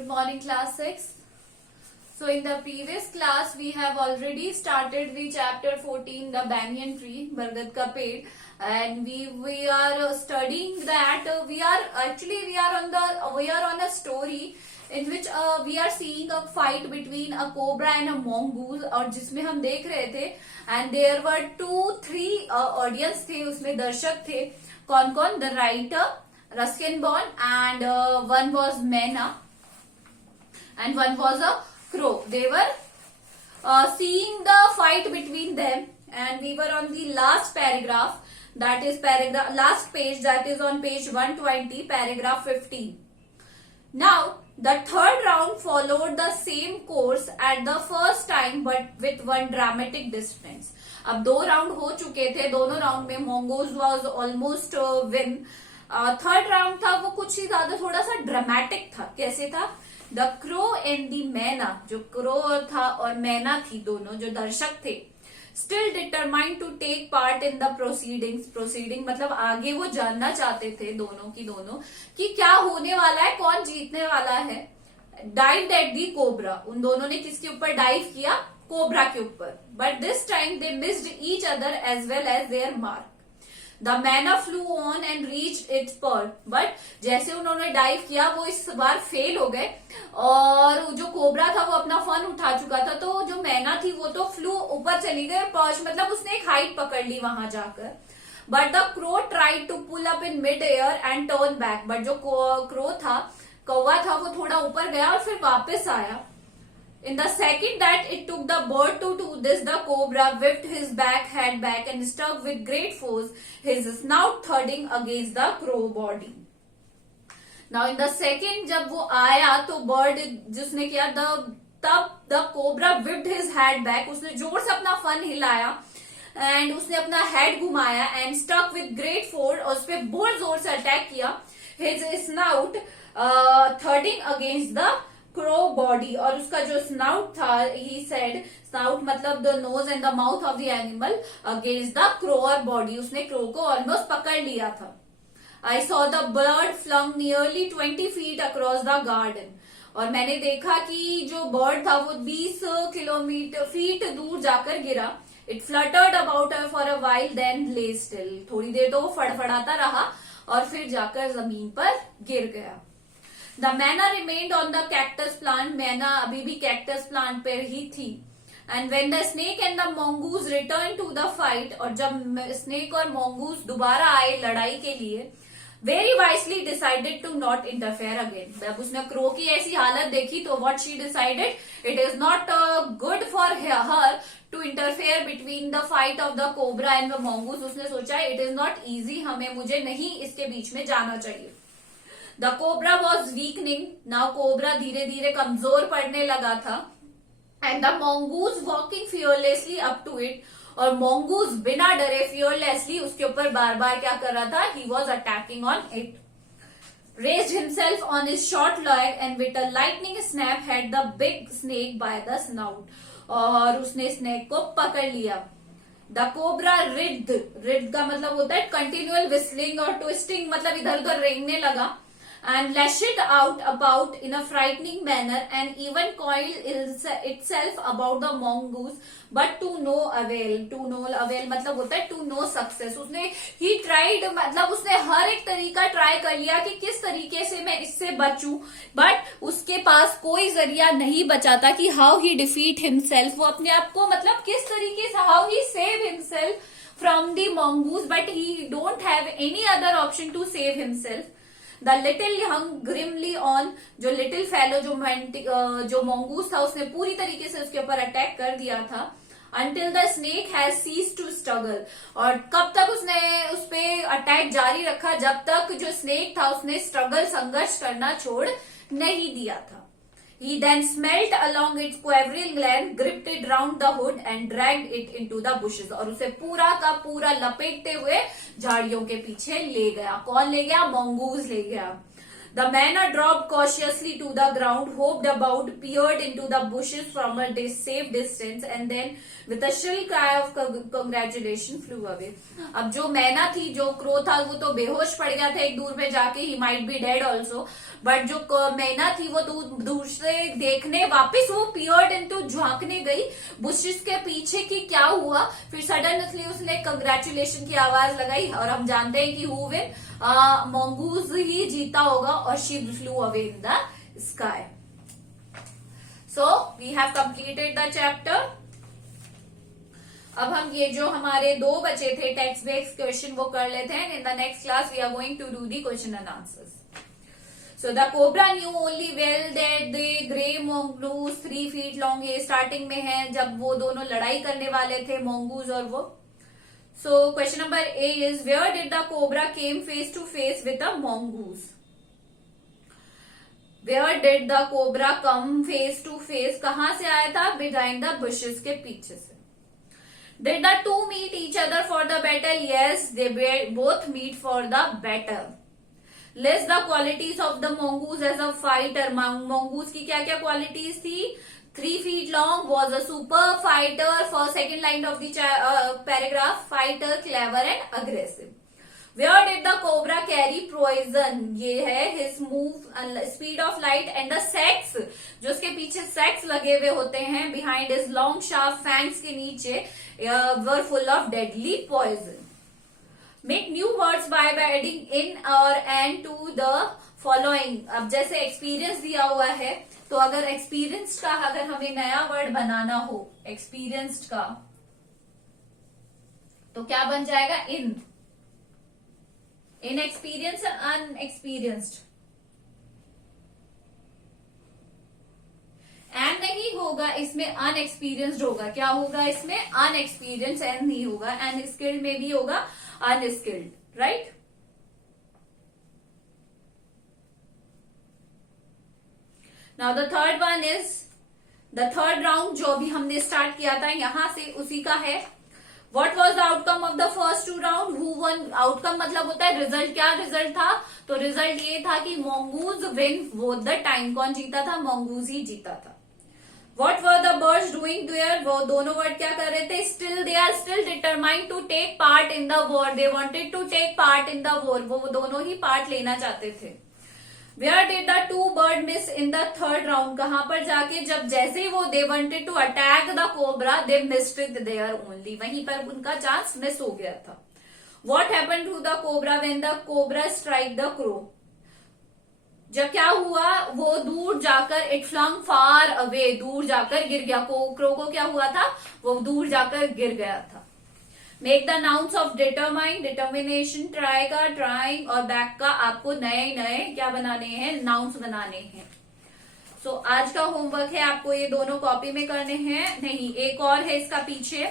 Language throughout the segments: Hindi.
Good morning, class 6. So in the previous class we have already started the chapter 14, the banyan tree, bargad ka ped, and we are studying that we are on a story in which we are seeing a fight between a cobra and a mongoose, और जिसमें हम देख रहे थे and there were 2-3 audience थे, उसमें दर्शक थे. कौन कौन? The writer Ruskin Bond and one was Mena and one was a crow. They were seeing the fight between them, and we were on the last paragraph, that is last page, that is on page 120, paragraph 15. Now the third round followed the same course at the first time but with one dramatic difference. अब 2 राउंड हो चुके थे, दोनों राउंड में mongoose was almost win. Third round था वो कुछ ही ज्यादा थोड़ा सा ड्रामेटिक था. कैसे था? द क्रो एंड द मैना, जो क्रो था और मैना थी, दोनों जो दर्शक थे, still determined to take part in the proceeding मतलब आगे वो जानना चाहते थे दोनों की दोनों कि क्या होने वाला है, कौन जीतने वाला है. डाइव एट दी कोबरा, उन दोनों ने किसके ऊपर डाइव किया? कोबरा के ऊपर. But this time they missed each other as well as their mark. The manna flew on and reached its perch, but जैसे उन्होंने डाइव किया वो इस बार फेल हो गए और जो कोबरा था वो अपना फन उठा चुका था, तो जो मैना थी वो तो फ्लू ऊपर चली गई. पर्च मतलब उसने एक हाइट पकड़ ली वहां जाकर. But the crow tried to pull up in mid air and turn back. But जो क्रो था, कौवा था, वो थोड़ा ऊपर गया और फिर वापस आया. In the second that it took the bird to do this, the cobra whipped his head back and struck with great force, his snout thudding against the crow body. Now in the second जब वो आया तो bird जिसने किया तब the cobra whipped his head back, उसने जोर से अपना फन हिलाया and उसने अपना हेड घुमाया and struck with great force, और उस पर बहुत जोर से अटैक किया. His snout thudding against the crow body, और उसका जो स्नाउट था, ही सेड, स्नाउट मतलब the nose and the mouth of the animal against the crow's body. उसने क्रो को ऑलमोस्ट पकड़ लिया था. I saw the bird flung nearly 20 feet across the garden, और मैंने देखा कि जो बर्ड था वो 20 फीट दूर जाकर गिरा. It fluttered about for a while then lay still. थोड़ी देर तो वो फड़फड़ाता रहा और फिर जाकर जमीन पर गिर गया. The manna remained on the cactus plant. मैना अभी भी कैक्टस प्लांट पर ही थी. And when the snake and the mongoose returned to the fight, और जब स्नेक और mongoose दोबारा आए लड़ाई के लिए, very wisely decided to not interfere again. जब उसने क्रो की ऐसी हालत देखी तो what she decided, it is not good for her to interfere between the fight of the cobra and the mongoose. उसने सोचा it is not easy, मुझे नहीं इसके बीच में जाना चाहिए. The cobra was weakening. Now cobra धीरे धीरे कमजोर पड़ने लगा था. And the mongoose walking fearlessly up to it. और mongoose बिना डरे fearlessly उसके ऊपर बार बार क्या कर रहा था? He was attacking on it. Raised himself on his short leg and with a lightning snap had the big snake by the snout. और उसने स्नेक को पकड़ लिया. The cobra writhed का मतलब होता है continual whistling और twisting, मतलब इधर उधर रेंगने लगा. And lashed out about in a frightening manner and even coiled itself about the mongoose, but to no avail. To no avail मतलब होता है to no success. उसने he tried, मतलब उसने हर एक तरीका ट्राई कर लिया कि किस तरीके से मैं इससे बचूं, बट उसके पास कोई जरिया नहीं बचा था कि how he defeat himself. वो अपने आप को मतलब किस तरीके से how he save himself from the mongoose, but he don't have any other option to save himself. The little hung grimly on, जो लिटिल फेलो जो mongoose था उसने पूरी तरीके से उसके ऊपर अटैक कर दिया था. Until the snake has ceased to struggle, और कब तक उसने उस पे अटैक जारी रखा? जब तक जो स्नेक था उसने संघर्ष करना छोड़ नहीं दिया था. He then smelt along its quivering length, gripped it round the hood and dragged it into the bushes. और उसे पूरा का पूरा लपेटते हुए झाड़ियों के पीछे ले गया. कौन ले गया? mongoose ले गया. The manna dropped cautiously to the ground, hopped about, peered into the bushes from a safe distance, and then with a shrill cry of congratulation flew away. अब जो मैना थी, जो क्रो था, वो तो बेहोश पड़ गया था एक दूर में जाके, he might be dead also, but जो मैना थी वो दूर से देखने वापस वो पियर्ड इनटू, झांकने गई बुशेस के पीछे कि क्या हुआ। फिर सडनली उसने कंग्रेचुलेशन की आवाज लगाई, और हम जानते हैं कि हु विन, mongoose ही जीता होगा, और she flew away in the sky. So we have completed the chapter. अब हम ये जो हमारे 2 बचे थे टेक्स्ट बेस्ड क्वेश्चन वो कर लेते हैं. In the next class we are going to do the question and answers. So the cobra knew only well that the grey mongoose 3 feet long, ये स्टार्टिंग में है जब वो दोनों लड़ाई करने वाले थे, mongoose और वो. So question number A is, where did the cobra came face to face with a mongoose? Where did the cobra come face to face? कहां से आया था? Behind the bushes के पीछे से. Did the two meet each other for the battle? Yes, they both meet for the battle. List the qualities of the mongoose as a fighter. Mongoose की क्या क्या qualities थी? 3 feet long, was a super fighter. For second line of the paragraph, fighter, clever and aggressive. Where did the cobra carry poison? ये है his move, speed of light and the sex, जो उसके पीछे sex लगे हुए होते हैं, behind his long sharp fangs के नीचे were full of deadly poison. Make new words by adding in or and to the following. अब जैसे experience दिया हुआ है, तो अगर experienced का अगर हमें नया वर्ड बनाना हो, experienced का, तो क्या बन जाएगा? inexperienced और unexperienced. एंड नहीं होगा इसमें, अनएक्सपीरियंस्ड होगा. क्या होगा इसमें? अनएक्सपीरियंस. एंड नहीं होगा. एंड स्किल्ड में भी होगा unskilled. Right. Now the third one is the third round, जो भी हमने स्टार्ट किया था यहां से, उसी का है. What was the outcome of the first 2 round? Who won? Outcome मतलब होता है रिजल्ट. क्या रिजल्ट था? तो रिजल्ट ये था कि mongoose win both the time. कौन जीता था? mongoose ही जीता था. What were the birds doing there? वो दोनों वर्ड क्या कर रहे थे? Still they are still determined to take part in the war. They wanted to take part in the war. वो दोनों ही पार्ट लेना चाहते थे. Where did the 2 bird miss in the third round? कहां पर जाके, जब जैसे वो they wanted to attack the cobra, they missed it there only. वहीं पर उनका चांस मिस हो गया था. What happened to the cobra when the cobra strike the crow? जब क्या हुआ, वो दूर जाकर इट फ्लंग फार अवे, दूर जाकर गिर गया. क्रो को क्या हुआ था? वो दूर जाकर गिर गया था. Make the nouns of determine, determination, try का, ट्राइंग और बैक का आपको नए नए क्या बनाने हैं? नाउन्स बनाने हैं. सो आज का होमवर्क है, आपको ये दोनों कॉपी में करने हैं. नहीं, एक और है इसका पीछे.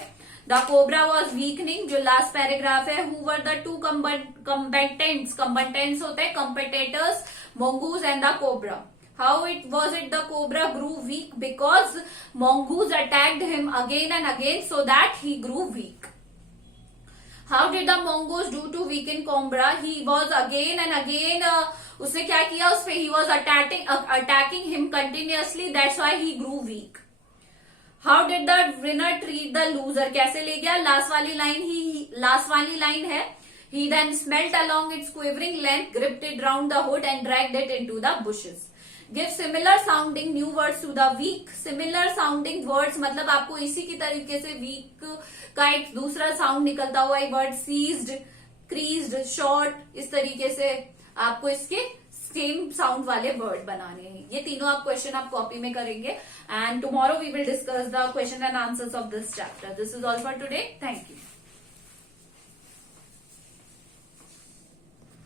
द कोबरा वॉज वीकनिंग, जो लास्ट पैराग्राफ है. Who were the 2 combatants? Combatants होते हैं competitors, mongoose and the cobra. How was it the cobra grew weak? Because mongoose attacked him again and again, so that he grew weak. How did the mongoose do to weaken cobra? He was again and again उसने क्या किया उस पे? He was attacking him continuously, that's why he grew weak. How did the winner treat the loser? कैसे ले गया? लास्ट वाली लाइन है. He then smelt along its quivering length, gripped it round the hood and dragged it into the bushes. Give similar sounding new words to the weak. Similar sounding words मतलब आपको इसी की तरीके से weak का एक दूसरा साउंड निकलता हुआ एक वर्ड, seized, creased, short, इस तरीके से आपको इसके सेम साउंड वाले वर्ड बनाने हैं. ये तीनों आप क्वेश्चन आप कॉपी में करेंगे. And tomorrow we will discuss the question and answers of this chapter. This is all for today. Thank you.